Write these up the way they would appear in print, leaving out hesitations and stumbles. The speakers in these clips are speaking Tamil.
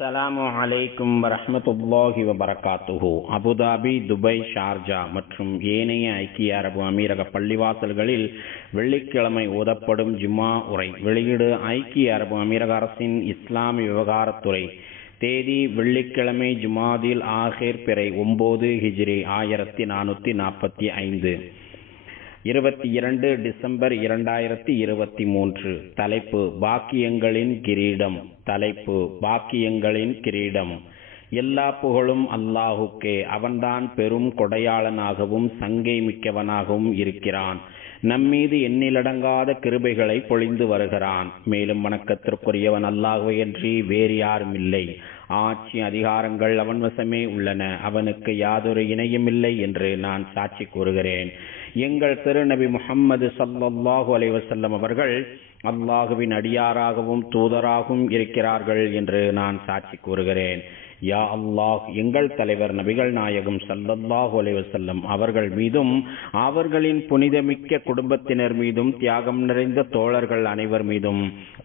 அஸ்ஸலாமு அலைக்கும் வரஹ்மத்துல்லாஹி வபரகாத்துஹு. அபுதாபி, துபாய், ஷார்ஜா மற்றும் ஏனைய ஐக்கிய அரபு அமீரக பள்ளிவாசல்களில் வெள்ளிக்கிழமை ஓதப்படும் ஜும்மா உரை. வெளியீடு ஐக்கிய அரபு அமீரக அரசின் இஸ்லாமிய விவகாரத்துறை. தேதி வெள்ளிக்கிழமை, ஜுமாதில் ஆஹிர் பிறை 9 ஹிஜ்ரி 1445, 22 டிசம்பர் 2023. தலைப்பு பாக்கியங்களின் கிரீடம். பாக்கியங்களின் கிரீடம். எல்லா புகழும் அல்லாஹுக்கே. அவன்தான் பெரும் கொடையாளனாகவும் சங்கை மிக்கவனாகவும் இருக்கிறான். நம்மீது எண்ணிலடங்காத கிருபைகளை பொழிந்து வருகிறான். மேலும் வணக்கத்திற்குரியவன் அல்லாஹுவையன்றி வேறு யாரும் இல்லை. ஆட்சி அதிகாரங்கள் அவன் வசமே உள்ளன. அவனுக்கு யாதொரு இணையுமில்லை என்று நான் சாட்சி கூறுகிறேன். எங்கள் திருநபி முஹம்மது ஸல்லல்லாஹு அலைஹி வஸல்லம் அவர்கள் அல்லாஹுவின் அடியாராகவும் தூதராகவும் இருக்கிறார்கள் என்று நான் சாட்சி கூறுகிறேன். யா அல்லாஹ், எங்கள் தலைவர் நபிகள் நாயகம் ஸல்லல்லாஹு அலைஹி வஸல்லம் அவர்கள் மீதும் அவர்களின் புனிதமிக்க குடும்பத்தினர் மீதும் தியாகம் நிறைந்த தோழர்கள் அனைவர் மீதும்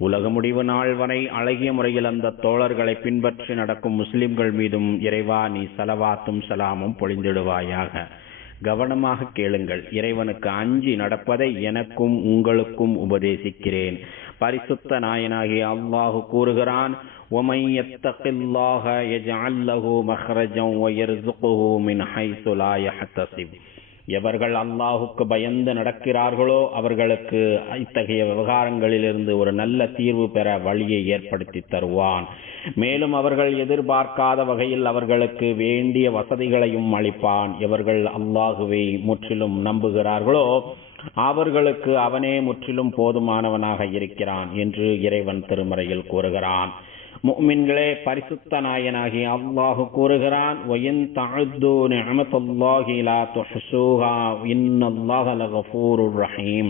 உலக முடிவு நாள் வரை அழகிய முறையில் அந்த தோழர்களை பின்பற்றி நடக்கும் முஸ்லிம்கள் மீதும் இறைவா நீ ஸலவாத்தும் ஸலாமும் பொழிந்திடுவாயாக. கவனமாக கேளுங்கள். இறைவனுக்கு அஞ்சி நடப்பதை எனக்கும் உங்களுக்கும் உபதேசிக்கிறேன். பரிசுத்த நாயனாகிய அல்லாஹு கூறுகிறான், وَمَن يَتَّقِ اللَّهَ يَجْعَل لَّهُ مَخْرَجًا وَيَرْزُقْهُ مِنْ حَيْثُ لَا يَحْتَسِبُ. எவர்கள் அல்லாஹுக்கு பயந்து நடக்கிறார்களோ அவர்களுக்கு இத்தகைய விவகாரங்களிலிருந்து ஒரு நல்ல தீர்வு பெற வழியை ஏற்படுத்தி தருவான். மேலும் அவர்கள் எதிர்பார்க்காத வகையில் அவர்களுக்கு வேண்டிய வசதிகளையும் அளிப்பான். எவர்கள் அல்லாஹுவை முற்றிலும் நம்புகிறார்களோ அவர்களுக்கு அவனே முற்றிலும் போதுமானவனாக இருக்கிறான் என்று இறைவன் திருமறையில் கூறுகிறான். முஃமின்களே, பரிசுத்த நாயனாகிய அல்லாஹு கூறுகிறான், وَإِن تَعُدُّوا نِعْمَةَ اللَّهِ لَا تُحْصُوهَا إِنَّ اللَّهَ لَغَفُورٌ رَحِيمٌ.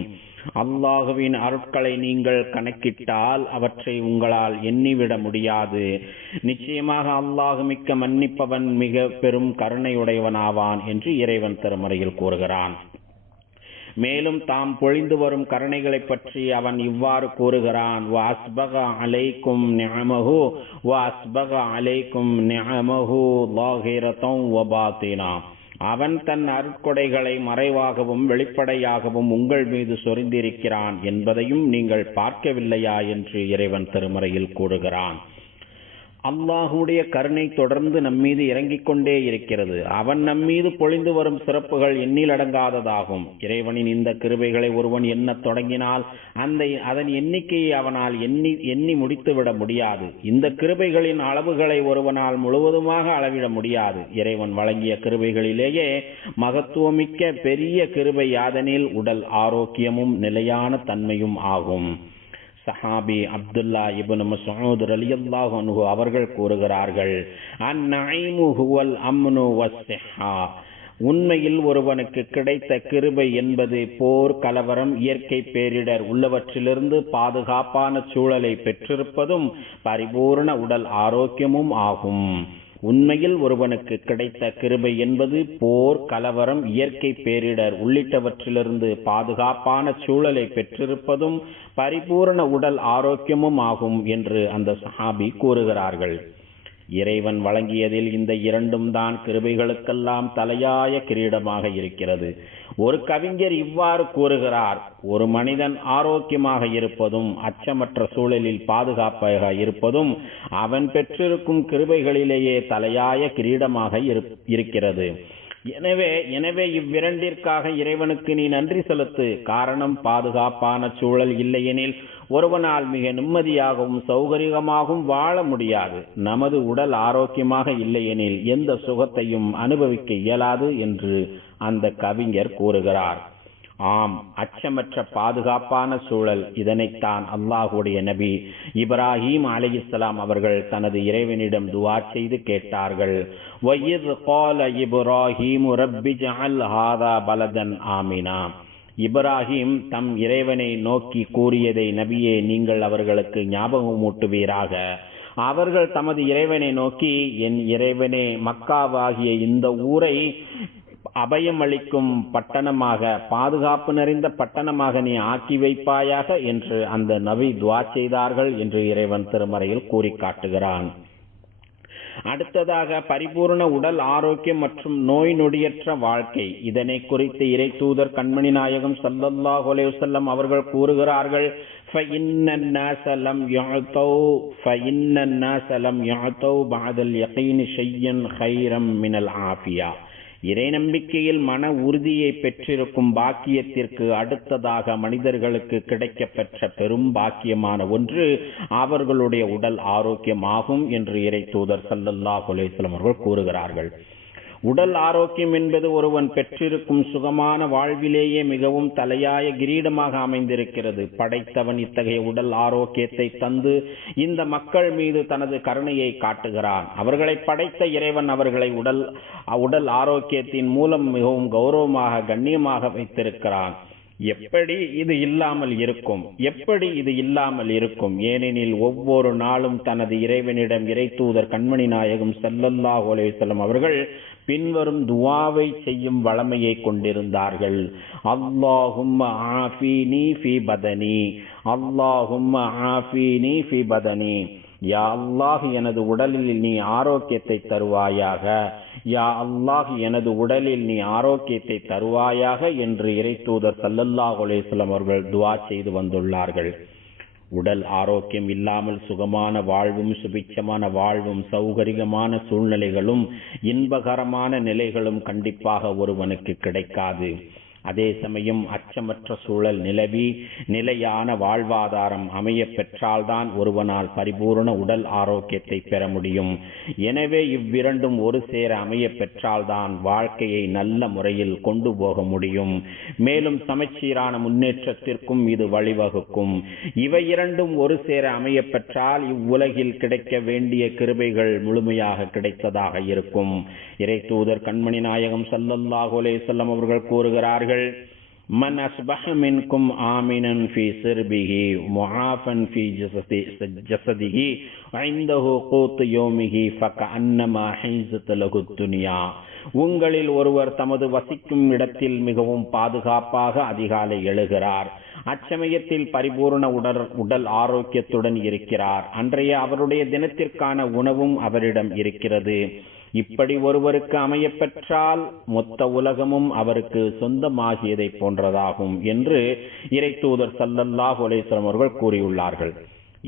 அல்லாஹுவின் அருட்களை நீங்கள் கணக்கிட்டால் அவற்றை உங்களால் எண்ணிவிட முடியாது. நிச்சயமாக அல்லாஹு மிக்க மன்னிப்பவன், மிக பெரும் கருணையுடையவனாவான் என்று இறைவன் திருமறையில் கூறுகிறான். மேலும் தாம் பொழிந்து வரும் கருணைகளை பற்றி அவன் இவ்வாறு கூறுகிறான், وَأَسْبَغَ عَلَيْكُمْ نِعَمَهُ وَأَسْبَغَ عَلَيْكُمْ نِعَمَهُ ظَاهِرَةً وَبَاطِنًا. அவன் தன் அருட்கொடைகளை மறைவாகவும் வெளிப்படையாகவும் உங்கள் மீது சொரிந்திருக்கிறான் என்பதையும் நீங்கள் பார்க்கவில்லையா என்று இறைவன் திருமறையில் கூறுகிறான். அல்லாஹுடைய கருணை தொடர்ந்து நம்மீது இறங்கிக் கொண்டே இருக்கிறது. அவன் நம்மீது பொழிந்து வரும் சிறப்புகள் எண்ணிலடங்காததாகும். இறைவனின் இந்த கிருபைகளை ஒருவன் எண்ணத் தொடங்கினால் அதன் எண்ணிக்கையை அவனால் எண்ணி முடித்துவிட முடியாது. இந்த கிருபைகளின் அளவுகளை ஒருவனால் முழுவதுமாக அளவிட முடியாது. இறைவன் வழங்கிய கிருபைகளிலேயே மகத்துவமிக்க பெரிய கிருபை யாதெனில் உடல் ஆரோக்கியமும் நிலையான தன்மையும் ஆகும். சஹாபி அப்துல்லா இப்னு மஸ்ஊத் ரலியல்லாஹு அன்ஹு அவர்கள் கூறுகிறார்கள், அந்நஈமு ஹுவல் அம்னு வஸ்ஸிஹா. உண்மையில் ஒருவனுக்கு கிடைத்த கிருபை என்பது போர், கலவரம், இயற்கை பேரிடர் உள்ளவற்றிலிருந்து பாதுகாப்பான சூழலை பெற்றிருப்பதும் பரிபூர்ண உடல் ஆரோக்கியமும் ஆகும். உண்மையில் ஒருவனுக்கு கிடைத்த கிருபை என்பது போர், கலவரம், இயற்கை பேரிடர் உள்ளிட்டவற்றிலிருந்து பாதுகாப்பான சூழலை பெற்றிருப்பதும் பரிபூர்ண உடல் ஆரோக்கியமும் ஆகும் என்று அந்த சஹாபி கூறுகிறார்கள். இறைவன் வழங்கியதில் இந்த இரண்டும் தான் கிருபைகளுக்கெல்லாம் தலையாய கிரீடமாக இருக்கிறது. ஒரு கவிஞர் இவ்வாறு கூறுகிறார், ஒரு மனிதன் ஆரோக்கியமாக இருப்பதும் அச்சமற்ற சூழலில் பாதுகாப்பாக இருப்பதும் அவன் பெற்றிருக்கும் கிருபைகளிலேயே தலையாய கிரீடமாக இருக்கிறது. எனவே இவ்விரண்டிற்காக இறைவனுக்கு நீ நன்றி செலுத்து. காரணம், பாதுகாப்பான சூழல் இல்லையெனில் ஒருவனால் மிக நிம்மதியாகவும் சௌகரியமாகவும் வாழ முடியாது. நமது உடல் ஆரோக்கியமாக இல்லையெனில் எந்த சுகத்தையும் அனுபவிக்க இயலாது என்று அந்த கவிஞர் கூறுகிறார். ஆம், அச்சமற்ற பாதுகாப்பான சூழல். இதனைத்தான் அல்லாஹுடைய நபி இப்ராஹிம் அலைஹிஸ்ஸலாம் அவர்கள் தனது இறைவனிடம் துஆ செய்து கேட்டார்கள். وَإِذْ قَالَ إِبْرَاهِيمُ رَبِّ اجْعَلْ هَذَا بَلَدًا آمِنًا. இப்ராஹிம் தம் இறைவனை நோக்கி கூறியதை நபியே நீங்கள் அவர்களுக்கு ஞாபகமூட்டுவீராக. அவர்கள் தமது இறைவனை நோக்கி, என் இறைவனே, மக்காவாகிய இந்த ஊரை அபயம் அளிக்கும் பட்டணமாக, பாதுகாப்பு நிறைந்த பட்டணமாக நீ ஆக்கி வைப்பாயாக என்று அந்த நபி துஆ செய்தார்கள் என்று இறைவன் திருமறையில் கூறி காட்டுகிறான். அடுத்ததாக பரிபூர்ண உடல் ஆரோக்கியம் மற்றும் நோய் நொடியற்ற வாழ்க்கை. இதனை குறித்து இறை தூதர் கண்மணி நாயகம் ஸல்லல்லாஹு அலைஹி வஸல்லம் அவர்கள் கூறுகிறார்கள், فَإِنَّ النَّاسَ لَمْ يُعْطَوْا بَعْدَ الْيَقِينِ شَيْئًا خَيْرًا مِنَ الْعَافِيَةِ. இறை நம்பிக்கையில் மன உறுதியை பெற்றிருக்கும் பாக்கியத்திற்கு அடுத்ததாக மனிதர்களுக்கு கிடைக்கப்பெற்ற பெரும் பாக்கியமான ஒன்று அவர்களுடைய உடல் ஆரோக்கியமாகும் என்று இறை தூதர் ஸல்லல்லாஹு அலைஹி வஸல்லம் அவர்கள் கூறுகிறார்கள். உடல் ஆரோக்கியம் என்பது ஒருவன் பெற்றிருக்கும் சுகமான வாழ்விலேயே மிகவும் தலையாய கிரீடமாக அமைந்திருக்கிறது. படைத்தவன் இத்தகைய உடல் ஆரோக்கியத்தை தந்து இந்த மக்கள் மீது தனது கருணையை காட்டுகிறான். அவர்களை படைத்த இறைவன் அவர்களை உடல் ஆரோக்கியத்தின் மூலம் மிகவும் கௌரவமாக கண்ணியமாக வைத்திருக்கிறான். எப்படி இது இல்லாமல் இருக்கும்? ஏனெனில் ஒவ்வொரு நாளும் தனது இறைவனிடம் இறை தூதர் கண்மணி நாயகம் ஸல்லல்லாஹு அலைஹி வஸல்லம் அவர்கள் பின்வரும் துஆவை செய்யும் வளமையை கொண்டிருந்தார்கள். அல்லாஹும்ம ஆஃபீனி ஃபீ பதனி, அல்லாஹும்ம ஆஃபீனி ஃபீ பதனி. யா அல்லாஹ், எனது உடலில் நீ ஆரோக்கியத்தை தருவாயாக, யா அல்லாஹ், எனது உடலில் நீ ஆரோக்கியத்தை தருவாயாக என்று இறை தூதர் ஸல்லல்லாஹு அலைஹி வஸல்லம் அவர்கள் துஆ செய்து வந்துள்ளார்கள். உடல் ஆரோக்கியம் இல்லாமல் சுகமான வாழ்வும் சுபிட்சமான வாழ்வும் சௌகரியமான சூழ்நிலைகளும் இன்பகரமான நிலைகளும் கண்டிப்பாக ஒருவனுக்கு கிடைக்காது. அதே சமயம் அச்சமற்ற சூழல் நிலவி நிலையான வாழ்வாதாரம் அமைய பெற்றால்தான் ஒருவனால் பரிபூர்ண உடல் ஆரோக்கியத்தை பெற முடியும். எனவே இவ்விரண்டும் ஒரு சேர அமைய பெற்றால்தான் வாழ்க்கையை நல்ல முறையில் கொண்டு போக முடியும். மேலும் சமச்சீரான முன்னேற்றத்திற்கும் இது வழிவகுக்கும். இவை இரண்டும் ஒரு சேர அமைய பெற்றால் இவ்வுலகில் கிடைக்க வேண்டிய கிருபைகள் முழுமையாக கிடைத்ததாக இருக்கும். இறை தூதர் கண்மணி நாயகம் ஸல்லல்லாஹு அலைஹி வஸல்லம் அவர்கள் கூறுகிறார்கள், மன் அஸ்பஹ மின்கும் ஆமினன் ஃபீ சிர்பிஹி முஆஃபன் ஃபீ ஜஸதிஹி வஇந்தஹு கூத்து யௌமிஹி ஃபகஅன்னமா ஹைஸத் லஹு துன்யா. உங்களில் ஒருவர் தமது வசிக்கும் இடத்தில் மிகவும் பாதுகாப்பாக அதிகாலை எழுகிறார், அச்சமயத்தில் பரிபூர்ண உடல் ஆரோக்கியத்துடன் இருக்கிறார், அன்றைய அவருடைய தினத்திற்கான உணவும் அவரிடம் இருக்கிறது. இப்படி ஒருவருக்கு அமைய பெற்றால் மொத்த உலகமும் அவருக்கு சொந்தமாகியதை போன்றதாகும் என்று இறை தூதர் ஸல்லல்லாஹு அலைஹி வஸல்லம் அவர்கள் கூறியுள்ளார்கள்.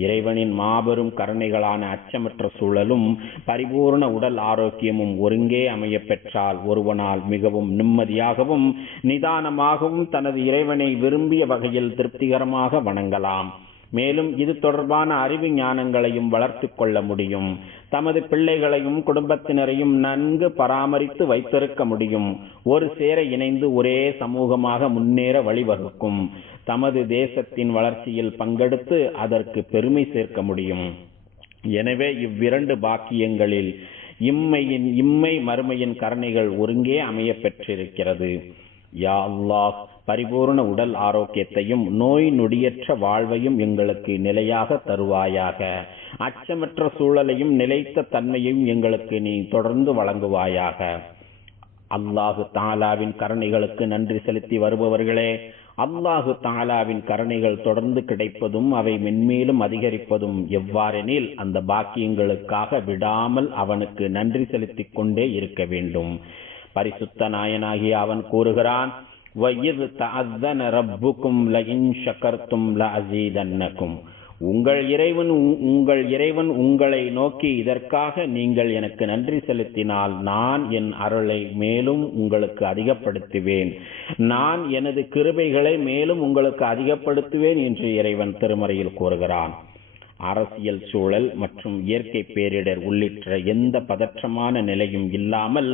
இறைவனின் மாபெரும் கருணைகளான அச்சமற்ற சூழலும் பரிபூர்ண உடல் ஆரோக்கியமும் ஒருங்கே அமைய பெற்றால் ஒருவனால் மிகவும் நிம்மதியாகவும் நிதானமாகவும் தனது இறைவனை விரும்பிய வகையில் திருப்திகரமாக வணங்கலாம். மேலும் இது தொடர்பான அறிவு ஞானங்களையும் வளர்த்து கொள்ள முடியும். தமது பிள்ளைகளையும் குடும்பத்தினரையும் நன்கு பராமரித்து வைத்திருக்க முடியும். ஒரு சேர இணைந்து ஒரே சமூகமாக முன்னேற வழிவகுக்கும். தமது தேசத்தின் வளர்ச்சியில் பங்கெடுத்து அதற்கு பெருமை சேர்க்க முடியும். எனவே இவ்விரண்டு பாக்கியங்களில் இம்மை மறுமையின் கருணைகள் ஒருங்கே அமைய பெற்றிருக்கிறது. யா அல்லாஹ், பரிபூர்ண உடல் ஆரோக்கியத்தையும் நோய் நொடியற்ற வாழ்வையும் எங்களுக்கு நிலையாக தருவாயாக. அச்சமற்ற சூழலையும் நிலைத்த தன்மையும் எங்களுக்கு நீ தொடர்ந்து வழங்குவாயாக. அல்லாஹு தஆலாவின் கருணைகளுக்கு நன்றி செலுத்தி வருபவர்களே, அல்லாஹு தஆலாவின் கருணைகள் தொடர்ந்து கிடைப்பதும் அவை மென்மேலும் அதிகரிப்பதும் எவ்வாறெனில் அந்த பாக்கியங்களுக்காக விடாமல் அவனுக்கு நன்றி செலுத்திக் கொண்டே இருக்க வேண்டும். பரிசுத்த நாயனாகிய அவன் கூறுகிறான், وَإِذْ تَأَذَّنَ رَبُّكُمْ لَئِنْ شَكَرْتُمْ لَأَزِيدَنَّكُمْ. உங்கள் இறைவன் உங்களை நோக்கி, இதற்காக நீங்கள் எனக்கு நன்றி செலுத்தினால் நான் என் அருளை மேலும் உங்களுக்கு அதிகப்படுத்துவேன், நான் எனது கிருபைகளை மேலும் உங்களுக்கு அதிகப்படுத்துவேன் என்று இறைவன் திருமறையில் கூறுகிறான். அரசியல் சூழல் மற்றும் இயற்கை பேரிடர் உள்ளிட்ட எந்த பதற்றமான நிலையும் இல்லாமல்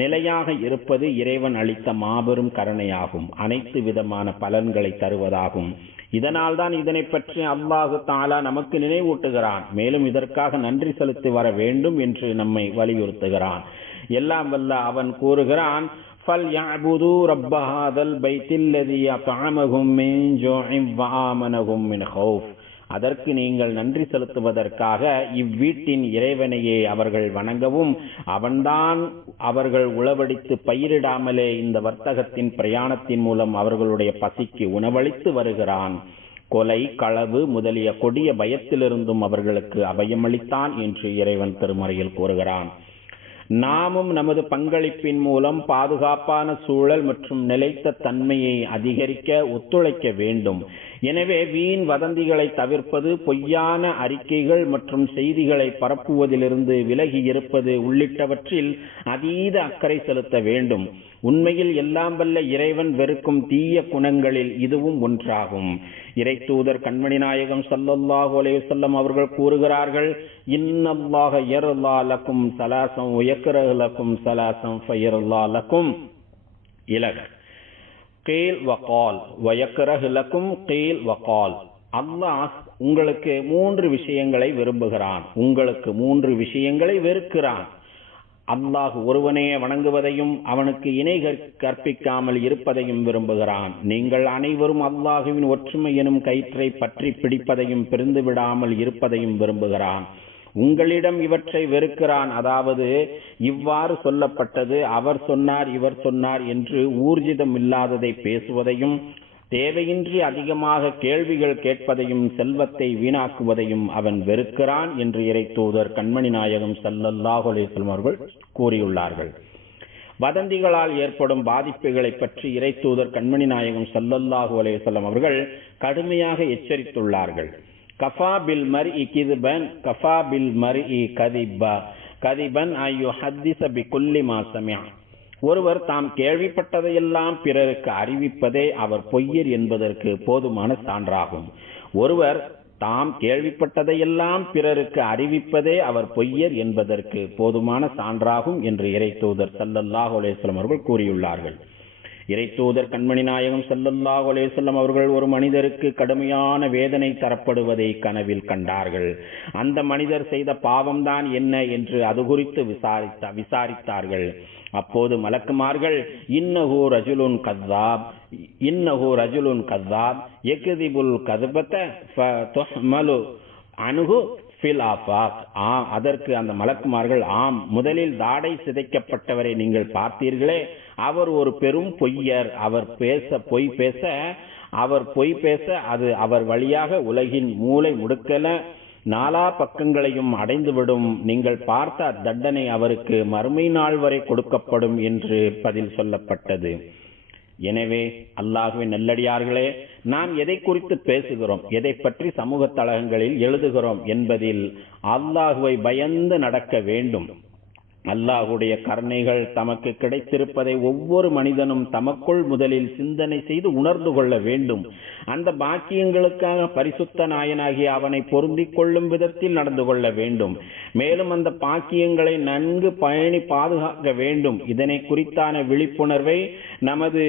நிலையாக இருப்பது இறைவன் அளித்த மாபெரும் கருணையாகும். அனைத்து விதமான பலன்களை தருவதாகும். இதனால்தான் இதனை பற்றி அல்லாஹு தஆலா நமக்கு நினைவூட்டுகிறான். மேலும் இதற்காக நன்றி செலுத்தி வர வேண்டும் என்று நம்மை வலியுறுத்துகிறான். எல்லாம் வல்ல அவன் கூறுகிறான், ஃபல்யஅ்புது ரப்ப ஹாதல் பைத்தில்லதி அத்அமஹும் மின் ஜூஇன் வஆமனஹும் மின் ஹௌஃப். அதற்கு நீங்கள் நன்றி செலுத்துவதற்காக இவ்வீட்டின் இறைவனையே அவர்கள் வணங்கவும், அவன்தான் அவர்கள் உளவடித்து பயிரிடாமலே இந்த வர்த்தகத்தின் பிரயாணத்தின் மூலம் அவர்களுடைய பசிக்கு உணவளித்து வருகிறான். கொலை, களவு முதலிய கொடிய பயத்திலிருந்தும் அவர்களுக்கு அபயமளித்தான் என்று இறைவன் திருமறையில் கூறுகிறான். நாமும் நமது பங்களிப்பின் மூலம் பாதுகாப்பான சூழல் மற்றும் நிலைத்த தன்மையை அதிகரிக்க ஒத்துழைக்க வேண்டும். எனவே வீண் வதந்திகளை தவிர்ப்பது, பொய்யான அறிக்கைகள் மற்றும் செய்திகளை பரப்புவதிலிருந்து விலகி இருப்பது உள்ளிட்டவற்றில் அதீத அக்கறை செலுத்த வேண்டும். உண்மையில் எல்லாம் வல்ல இறைவன் வெறுக்கும் தீய குணங்களில் இதுவும் ஒன்றாகும். இறை தூதர் கண்மணி நாயகம் ஸல்லல்லாஹு அலைஹி வஸல்லம் அவர்கள் கூறுகிறார்கள், இன்னல்லாஹ யர்லா லக்கும் ஸலாஸன் வ யக்ரஹு லக்கும் ஸலாஸன் ஃபயர்லா லக்கும் இலக கீல் வகால் வ யக்ரஹு லக்கும் கீல் வகால். அல்லாஹ் உங்களுக்கு 3 விஷயங்களை விரும்புகிறான், உங்களுக்கு 3 விஷயங்களை வெறுக்கிறான். அல்லாஹ் ஒருவனே வணங்குவதையும் அவனுக்கு இணை கற்பிக்காமல் இருப்பதையும் விரும்புகிறான். நீங்கள் அனைவரும் அல்லாஹுவின் ஒற்றுமை எனும் கயிற்றை பற்றி பிடிப்பதையும் பிரிந்து விடாமல் இருப்பதையும் விரும்புகிறான். உங்களிடம் இவற்றை வெறுக்கிறான். அதாவது இவ்வாறு சொல்லப்பட்டது, அவர் சொன்னார், இவர் சொன்னார் என்று ஊர்ஜிதம் இல்லாததை பேசுவதையும், தேவையின்றி அதிகமாக கேள்விகள் கேட்பதையும், செல்வத்தை வீணாக்குவதையும் அவன் வெறுக்கிறான் என்று இறை தூதர் கண்மணி நாயகம் ஸல்லல்லாஹு அலைஹி வஸல்லம் அவர்கள் கூறியுள்ளார்கள். வதந்திகளால் ஏற்படும் பாதிப்புகளை பற்றி இறை தூதர் கண்மணி நாயகம் ஸல்லல்லாஹு அலைஹி வஸல்லம் அவர்கள் கடுமையாக எச்சரித்துள்ளார்கள். கஃபா பில் மர்இ கிதுபன் கஃபா பில் மர்இ கதிபன் ஐயு ஹத்திஸ பிகுல்லி மா சமிஅ. ஒருவர் தாம் கேள்விப்பட்டதையெல்லாம் பிறருக்கு அறிவிப்பதே அவர் பொய்யர் என்பதற்கு போதுமான சான்றாகும். ஒருவர் தாம் கேள்விப்பட்டதையெல்லாம் பிறருக்கு அறிவிப்பதே அவர் பொய்யர் என்பதற்கு போதுமான சான்றாகும் என்று இறை தூதர் ஸல்லல்லாஹு அலைஹி வஸல்லம் அவர்கள் கூறியுள்ளார்கள். இறை தூதர் கண்மணி நாயகம் ஸல்லல்லாஹு அலைஹி வஸல்லம் அவர்கள் ஒரு மனிதருக்கு கடுமையான வேதனை தரப்படுவதை கனவில் கண்டார்கள். அந்த மனிதர் செய்த பாவம்தான் என்ன என்று அது குறித்து விசாரித்தார்கள். அப்போது மலக்குமார்கள் இன்னஹு ரஜுலுன் கஸாப் யக்திபுல் கஸபத ஃபதுஹ்மலு அன்ஹு ஃபில் ஆஃபாக். அதற்கு அந்த மலக்குமார்கள், ஆம், முதலில் தாடை சிதைக்கப்பட்டவரை நீங்கள் பார்த்தீர்களே, அவர் ஒரு பெரும் பொய்யர். அவர் பொய் பேச அது அவர் வழியாக உலகின் மூலை முடுக்கல நாலா பக்கங்களையும் அடைந்துவிடும். நீங்கள் பார்த்த தண்டனை அவருக்கு மறுமை நாள் வரை கொடுக்கப்படும் என்று பதில் சொல்லப்பட்டது. எனவே அல்லாஹ்வின் நல்லடியார்களே, நாம் எதை குறித்து பேசுகிறோம், எதை பற்றி சமூக தளங்களில் எழுதுகிறோம் என்பதில் அல்லாஹ்வை பயந்து நடக்க வேண்டும். அல்லாஹ்வுடைய கருணைகள் தமக்கு கிடைத்திருப்பதை ஒவ்வொரு மனிதனும் தமக்குள் முதலில் சிந்தனை செய்து உணர்ந்து கொள்ள வேண்டும். அந்த பாக்கியங்களுக்காக பரிசுத்த நாயனாகிய அவனை பொருந்திக் கொள்ளும் விதத்தில் நடந்து கொள்ள வேண்டும். மேலும் அந்த பாக்கியங்களை நன்கு பாதுகாக்க வேண்டும். இதனை குறித்தான விழிப்புணர்வை நமது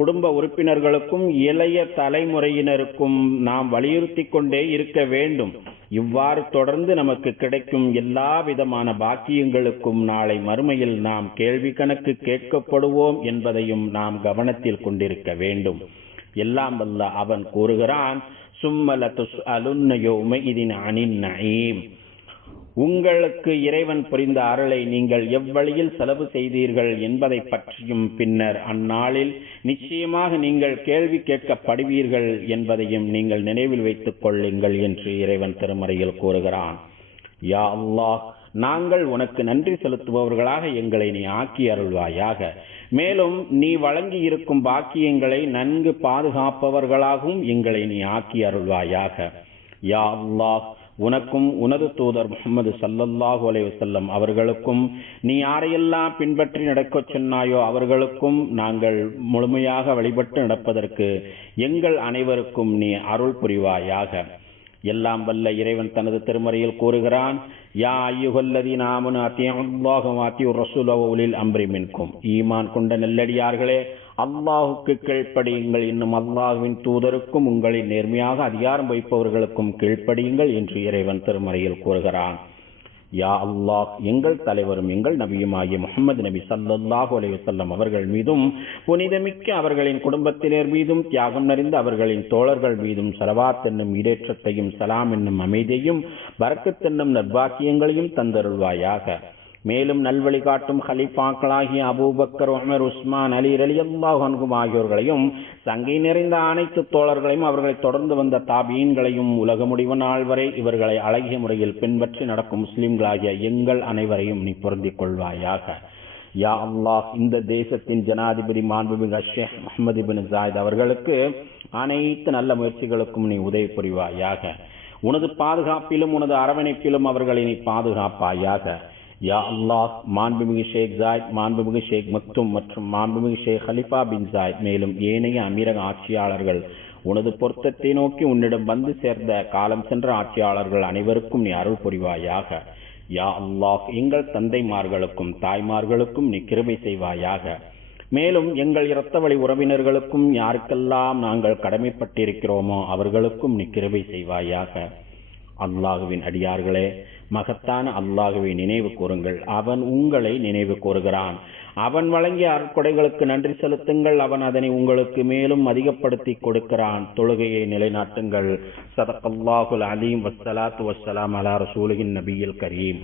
குடும்ப உறுப்பினர்களுக்கும் இளைய தலைமுறையினருக்கும் நாம் வலியுறுத்தி கொண்டே இருக்க வேண்டும். இவ்வாறு தொடர்ந்து நமக்கு கிடைக்கும் எல்லா விதமான பாக்கியங்களுக்கும் நாளை மறுமையில் நாம் கேள்வி கணக்கு கேட்கப்படுவோம் என்பதையும் நாம் கவனத்தில் கொண்டிருக்க வேண்டும். எல்லாம் வல்ல அவன் கூறுகிறான், சும்மல துஸ்அலுன்ன யௌமஇதின் அனின் நஈம். உங்களுக்கு இறைவன் புரிந்த அருளை நீங்கள் எவ்வழியில் செலவு செய்தீர்கள் என்பதை பற்றியும், பின்னர் அந்நாளில் நிச்சயமாக நீங்கள் கேள்வி கேட்கப்படுவீர்கள் என்பதையும் நீங்கள் நினைவில் வைத்துக் கொள்ளுங்கள் என்று இறைவன் திருமறையில் கூறுகிறான். யா அல்லாஹ், நாங்கள் உனக்கு நன்றி செலுத்துபவர்களாக எங்களை நீ ஆக்கி அருள்வாயாக. மேலும் நீ வழங்கி இருக்கும் பாக்கியங்களை நன்கு பாதுகாப்பவர்களாகவும் எங்களை நீ ஆக்கி அருள்வாயாக. யா அல்லாஹ், உனக்கும் உனது தூதர் முஹம்மது ஸல்லல்லாஹு அலைஹி வஸல்லம் அவர்களுக்கும் நீ யாரையெல்லாம் பின்பற்றி நடக்கச் சொன்னாயோ அவர்களுக்கும் நாங்கள் முழுமையாக வழிபட்டு நடப்பதற்கு எங்கள் அனைவருக்கும் நீ அருள் புரிவாயாக. எல்லாம் வல்ல இறைவன் தனது திருமறையில் கூறுகிறான், யா அய்யுஹல்லதீன ஆமனு அத்தீஉல்லாஹ வ அத்தீஉர் ரசூல வ உலில் அம்ரி மின்கும். ஈமான் கொண்ட நல்லடியார்களே, அல்லாஹுக்கு கீழ்ப்படியுங்கள், இன்னும் அல்லாஹுவின் தூதருக்கும் உங்களின் நேர்மையாக அதிகாரம் வைப்பவர்களுக்கும் கீழ்ப்படியுங்கள் என்று இறைவன் திருமறையில் கூறுகிறான். யா அல்லாஹ், எங்கள் தலைவரும் எங்கள் நபியுமாகிய முஹம்மது நபி ஸல்லல்லாஹு அலைஹி வஸல்லம் அவர்கள் மீதும், புனிதமிக்க அவர்களின் குடும்பத்தினர் மீதும், தியாகம் நிறைந்த அவர்களின் தோழர்கள் மீதும் ஸலவாத் என்னும் ஈடேற்றத்தையும், சலாம் என்னும் அமைதியையும், பரக்கத் என்னும் நற்பாக்கியங்களையும் தந்தருள்வாயாக. மேலும் நல்வழி காட்டும் ஹலீஃபாக்களாகிய அபூபக்கர், உமர், உஸ்மான், அலி ரலியல்லாஹு அன்ஹும் ஆகியோர்களையும், சங்கை நிறைந்த அனைத்து தோழர்களையும், அவர்களை தொடர்ந்து வந்த தாபீன்களையும், உலக முடிவு நாள் வரை இவர்களை அழகிய முறையில் பின்பற்றி நடக்கும் முஸ்லிம்களாகிய எங்கள் அனைவரையும் நீ பொருந்திக் கொள்வாயாக. யா அல்லாஹ், இந்த தேசத்தின் ஜனாதிபதி மாண்புமிகு ஷேக் முஹம்மது இப்னு ஜாயித் அவர்களுக்கு அனைத்து நல்ல முயற்சிகளுக்கும் நீ உதவி புரிவாயாக. உனது பாதுகாப்பிலும் உனது அரவணைப்பிலும் அவர்களை நீ பாதுகாப்பாயாக. யா அல்லாஹ், மாண்புமிகு ஷேக் ஜாயித், மாண்புமிகு ஷேக் மக்தும் மற்றும் மாண்புமிகு ஷேக் ஹலிஃபா பின் ஜாயித் மேலும் ஏனைய அமீரக ஆட்சியாளர்கள் உனது பொருத்தத்தை நோக்கி உன்னிடம் வந்து சேர்ந்த காலம் சென்ற ஆட்சியாளர்கள் அனைவருக்கும் நீ அருள் புரிவாயாக. யா அல்லாஹ், எங்கள் தந்தைமார்களுக்கும் தாய்மார்களுக்கும் நீ கிருபை செய்வாயாக. மேலும் எங்கள் இரத்த வழி உறவினர்களுக்கும் யாருக்கெல்லாம் நாங்கள் கடமைப்பட்டிருக்கிறோமோ அவர்களுக்கும் நீ கிருபை செய்வாயாக. அல்லாஹுவின் அடியார்களே, மகத்தான அல்லாஹுவை நினைவு கூறுங்கள். அவன் உங்களை நினைவு கூறுகிறான். அவன் வழங்கிய அற்கொடைகளுக்கு நன்றி செலுத்துங்கள். அவன் அதனை உங்களுக்கு மேலும் அதிகப்படுத்தி கொடுக்கிறான். தொழுகையை நிலைநாட்டுங்கள். ஸதகல்லாஹுல் அலீம். வஸ்ஸலாத்து வஸ்ஸலாம் அலா ரசூலின் நபியில் கரீம்.